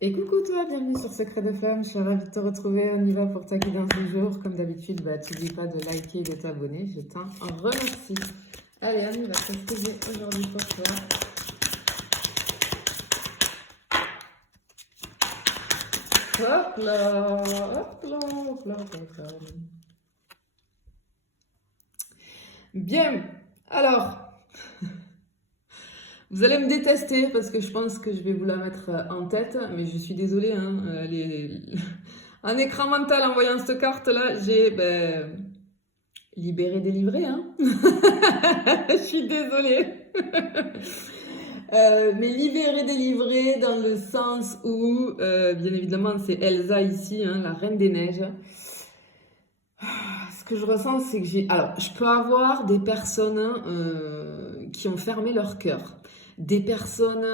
Et coucou toi, bienvenue sur Secret de Flamme, je suis ravie de te retrouver, on y va pour ta guidance du jour. Comme d'habitude, n'oublie pas de liker et de t'abonner, je t'en remercie. Allez, on y va, qu'est-ce que j'ai aujourd'hui pour toi? Hop là, hop là, hop là, hop là. Bien, alors, vous allez me détester parce que je pense que je vais vous la mettre en tête, mais je suis désolée, hein, un écran mental en voyant cette carte-là, j'ai libéré, délivré, hein. Je suis désolée. Mais libéré, délivré dans le sens où, bien évidemment, c'est Elsa ici, hein, la Reine des Neiges. Ce que je ressens, c'est que j'ai... Alors, je peux avoir des personnes qui ont fermé leur cœur. Des personnes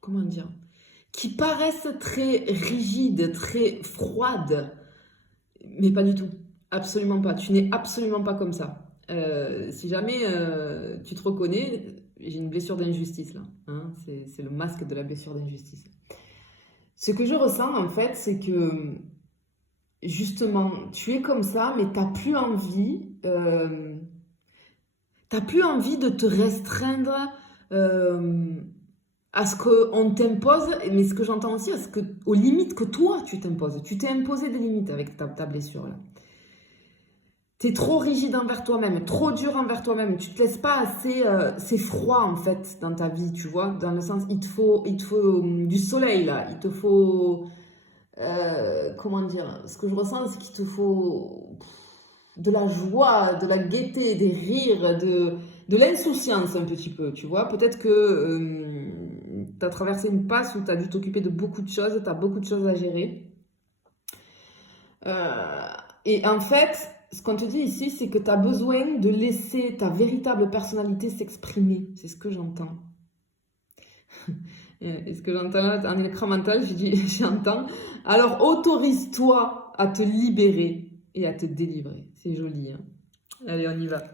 comment dire? Qui paraissent très rigides, très froides. Mais pas du tout. Absolument pas. Tu n'es absolument pas comme ça. Si jamais tu te reconnais, j'ai une blessure d'injustice là. Hein, c'est le masque de la blessure d'injustice. Ce que je ressens en fait, c'est que justement, tu es comme ça, mais t'as plus envie de te restreindre à ce qu'on t'impose, mais ce que j'entends aussi, aux limites que toi tu t'imposes. Tu t'es imposé des limites avec ta blessure là. T'es trop rigide envers toi-même, trop dur envers toi-même. Tu te laisses pas assez, c'est froid en fait dans ta vie, tu vois, dans le sens il te faut du soleil là, il te faut, comment dire, ce que je ressens, c'est qu'il te faut de la joie, de la gaieté, des rires, de l'insouciance un petit peu, tu vois. Peut-être que tu as traversé une passe où tu as dû t'occuper de beaucoup de choses, tu as beaucoup de choses à gérer. Et en fait, ce qu'on te dit ici, c'est que tu as besoin de laisser ta véritable personnalité s'exprimer. C'est ce que j'entends. Et ce que j'entends là, en écran mental, j'entends. Alors autorise-toi à te libérer et à te délivrer. C'est joli, hein? Allez, on y va.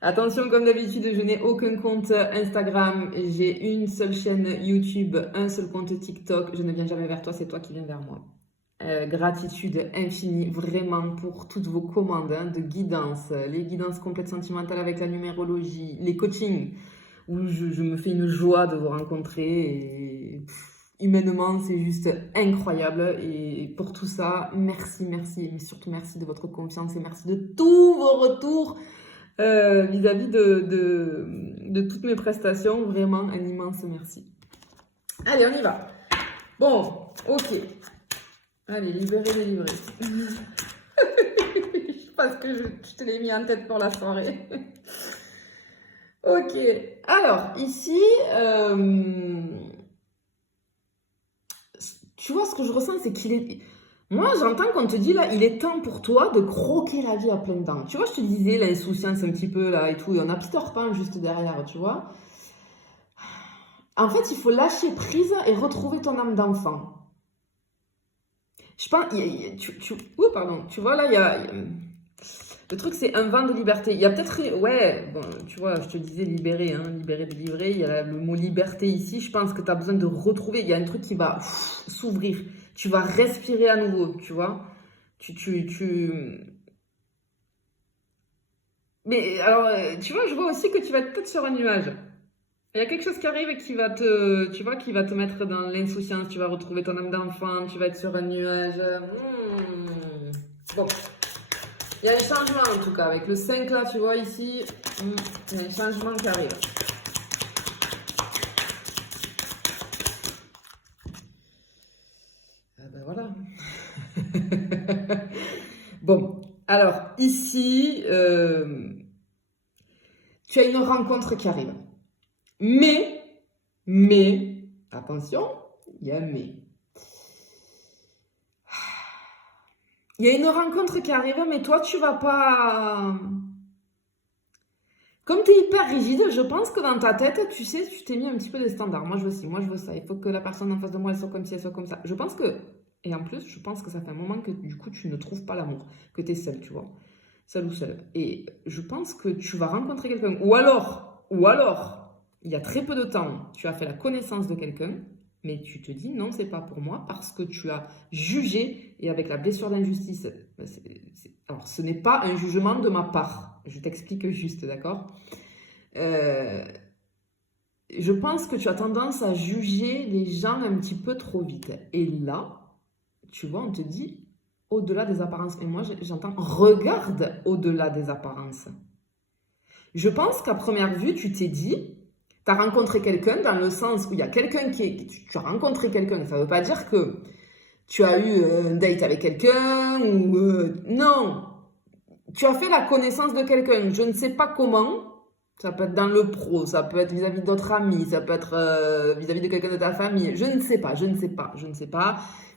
Attention, comme d'habitude, je n'ai aucun compte Instagram. J'ai une seule chaîne YouTube, un seul compte TikTok. Je ne viens jamais vers toi, c'est toi qui viens vers moi. Gratitude infinie vraiment pour toutes vos commandes hein, de guidance, les guidances complètes sentimentales avec la numérologie, les coachings où je me fais une joie de vous rencontrer et humainement c'est juste incroyable et pour tout ça merci mais surtout merci de votre confiance et merci de tous vos retours vis-à-vis de toutes mes prestations, vraiment un immense merci. Allez, on y va. Bon, ok. Allez, libéré, délivré. Parce que je te l'ai mis en tête pour la soirée. Ok. Alors, ici, tu vois, ce que je ressens, c'est qu'il est... Moi, j'entends qu'on te dit, là, il est temps pour toi de croquer la vie à pleines dents. Tu vois, je te disais, l'insouciance un petit peu, là, et tout, et on a Peter Pan juste derrière, tu vois. En fait, il faut lâcher prise et retrouver ton âme d'enfant. Je pense, pardon, tu vois là, le truc c'est un vent de liberté. Il y a peut-être, ouais, bon, tu vois, je te disais libérer, hein, libérer, délivrer. Il y a le mot liberté ici. Je pense que tu as besoin de retrouver. Il y a un truc qui va s'ouvrir. Tu vas respirer à nouveau, tu vois. Mais alors, tu vois, je vois aussi que tu vas être peut-être sur un nuage. Il y a quelque chose qui arrive et qui va te, tu vois, qui va te mettre dans l'insouciance. Tu vas retrouver ton âme d'enfant. Tu vas être sur un nuage. Bon. Il y a un changement en tout cas, avec le 5 là, tu vois ici, il y a un changement qui arrive. Ah ben voilà. Bon, alors ici, tu as une rencontre qui arrive. Mais, attention, il y a mais. Il y a une rencontre qui arrive, mais toi, tu vas pas... Comme tu es hyper rigide, je pense que dans ta tête, tu sais, tu t'es mis un petit peu des standards. Moi, je veux ci, moi, je veux ça. Il faut que la personne en face de moi, elle soit comme ci, elle soit comme ça. Je pense que... Et en plus, je pense que ça fait un moment que, du coup, tu ne trouves pas l'amour. Que tu es seule, tu vois. Seule ou seule. Et je pense que tu vas rencontrer quelqu'un. Ou alors, il y a très peu de temps, tu as fait la connaissance de quelqu'un, mais tu te dis non, c'est pas pour moi parce que tu as jugé et avec la blessure d'injustice. Alors, ce n'est pas un jugement de ma part. Je t'explique juste, d'accord? Je pense que tu as tendance à juger les gens un petit peu trop vite. Et là, tu vois, on te dit au-delà des apparences. Et moi, j'entends regarde au-delà des apparences. Je pense qu'à première vue, tu t'es dit, tu as rencontré quelqu'un dans le sens où il y a quelqu'un tu as rencontré quelqu'un. Ça ne veut pas dire que tu as eu un date avec quelqu'un ou... non, tu as fait la connaissance de quelqu'un. Je ne sais pas comment. Ça peut être dans le pro, ça peut être vis-à-vis d'autres amis, ça peut être vis-à-vis de quelqu'un de ta famille. Je ne sais pas.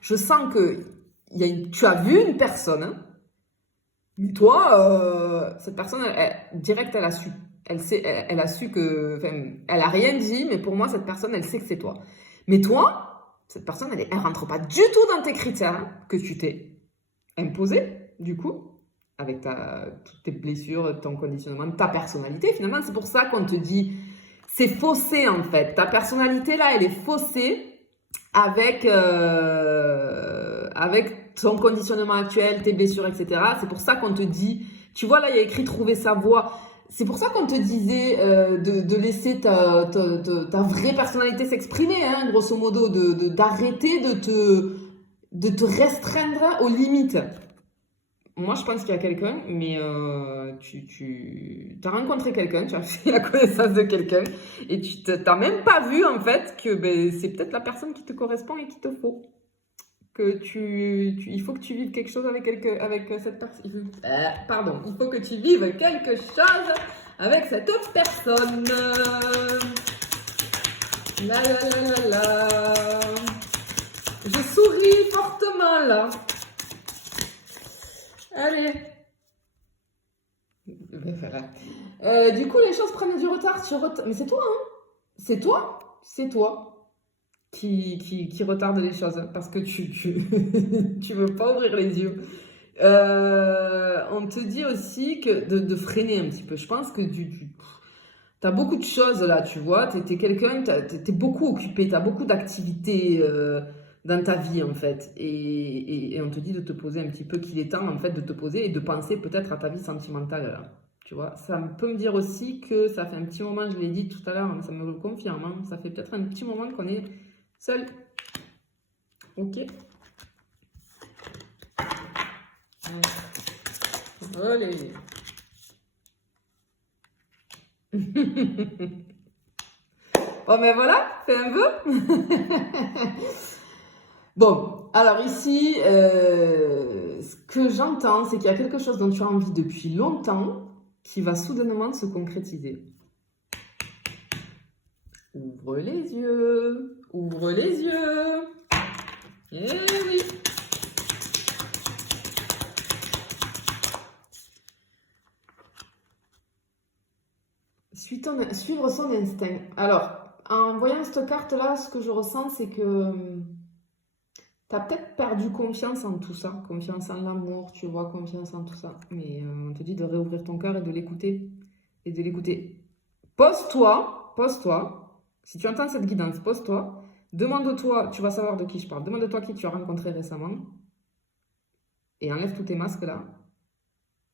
Je sens que tu as vu une personne, mais toi, cette personne, direct, elle a su. Elle a su que... Enfin, elle a rien dit, mais pour moi, cette personne, elle sait que c'est toi. Mais toi, cette personne, elle rentre pas du tout dans tes critères que tu t'es imposé, du coup. Avec toutes tes blessures, ton conditionnement, ta personnalité. Finalement, c'est pour ça qu'on te dit, c'est faussé en fait. Ta personnalité là, elle est faussée avec ton conditionnement actuel, tes blessures, etc. C'est pour ça qu'on te dit, tu vois là, il y a écrit trouver sa voie. C'est pour ça qu'on te disait de laisser ta vraie personnalité s'exprimer, hein, grosso modo, d'arrêter de te restreindre aux limites. Moi, je pense qu'il y a quelqu'un, mais tu as rencontré quelqu'un, tu as fait la connaissance de quelqu'un, et tu n'as même pas vu, en fait, que c'est peut-être la personne qui te correspond et qu'il te faut. Il faut que tu vives quelque chose avec cette personne. Pardon, il faut que tu vives quelque chose avec cette autre personne. La la la la la. Je souris fortement, là. Allez. Voilà. Du coup, les choses prennent du retard. Mais c'est toi, hein? C'est toi qui retarde les choses parce que tu veux pas ouvrir les yeux. On te dit aussi que de freiner un petit peu. Je pense que t'as beaucoup de choses là, tu vois. T'es quelqu'un, t'es beaucoup occupé, t'as beaucoup d'activités dans ta vie en fait. Et on te dit de te poser un petit peu qu'il est temps en fait de te poser et de penser peut-être à ta vie sentimentale là. Tu vois, ça peut me dire aussi que ça fait un petit moment, je l'ai dit tout à l'heure, ça me le confirme, hein, ça fait peut-être un petit moment qu'on est seul. Ok. Allez. Oh mais voilà, fais un vœu. Bon, alors ici, ce que j'entends, c'est qu'il y a quelque chose dont tu as envie depuis longtemps qui va soudainement se concrétiser. Ouvre les yeux, ouvre les yeux. Eh oui. Suivre son instinct. Alors, en voyant cette carte-là, ce que je ressens, c'est que tu as peut-être perdu confiance en tout ça, confiance en l'amour, tu vois, confiance en tout ça. Mais on te dit de réouvrir ton cœur et de l'écouter. Et de l'écouter. Pose-toi. Si tu entends cette guidance, pose-toi. Demande-toi, tu vas savoir de qui je parle. Demande-toi qui tu as rencontré récemment. Et enlève tous tes masques là.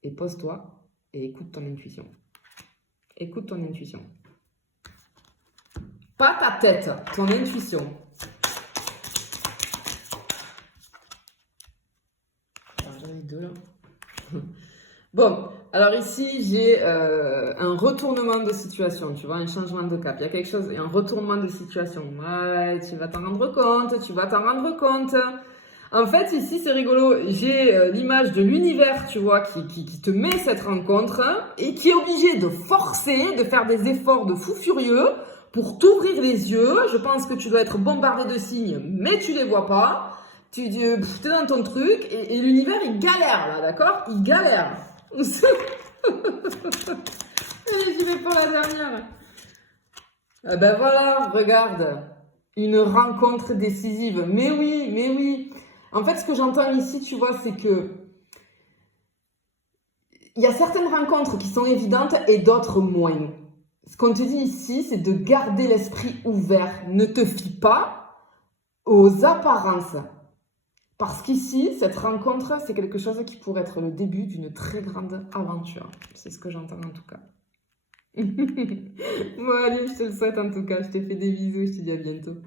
Et pose-toi et écoute ton intuition. Écoute ton intuition. Pas ta tête, ton intuition. J'en ai deux là. Bon, alors ici j'ai un retournement de situation, tu vois, un changement de cap. Il y a quelque chose, il y a un retournement de situation. Ouais, tu vas t'en rendre compte. En fait, ici, c'est rigolo. J'ai l'image de l'univers, tu vois, qui te met cette rencontre et qui est obligé de forcer, de faire des efforts de fou furieux pour t'ouvrir les yeux. Je pense que tu dois être bombardé de signes, mais tu les vois pas. Tu es dans ton truc et l'univers, il galère, là, d'accord? Il galère. Allez, j'y vais pour la dernière. Ben voilà, regarde. Une rencontre décisive. Mais oui. En fait, ce que j'entends ici, tu vois, c'est que il y a certaines rencontres qui sont évidentes et d'autres moins. Ce qu'on te dit ici, c'est de garder l'esprit ouvert. Ne te fie pas aux apparences. Parce qu'ici, cette rencontre, c'est quelque chose qui pourrait être le début d'une très grande aventure. C'est ce que j'entends en tout cas. Bon, allez, je te le souhaite en tout cas. Je te fais des bisous et je te dis à bientôt.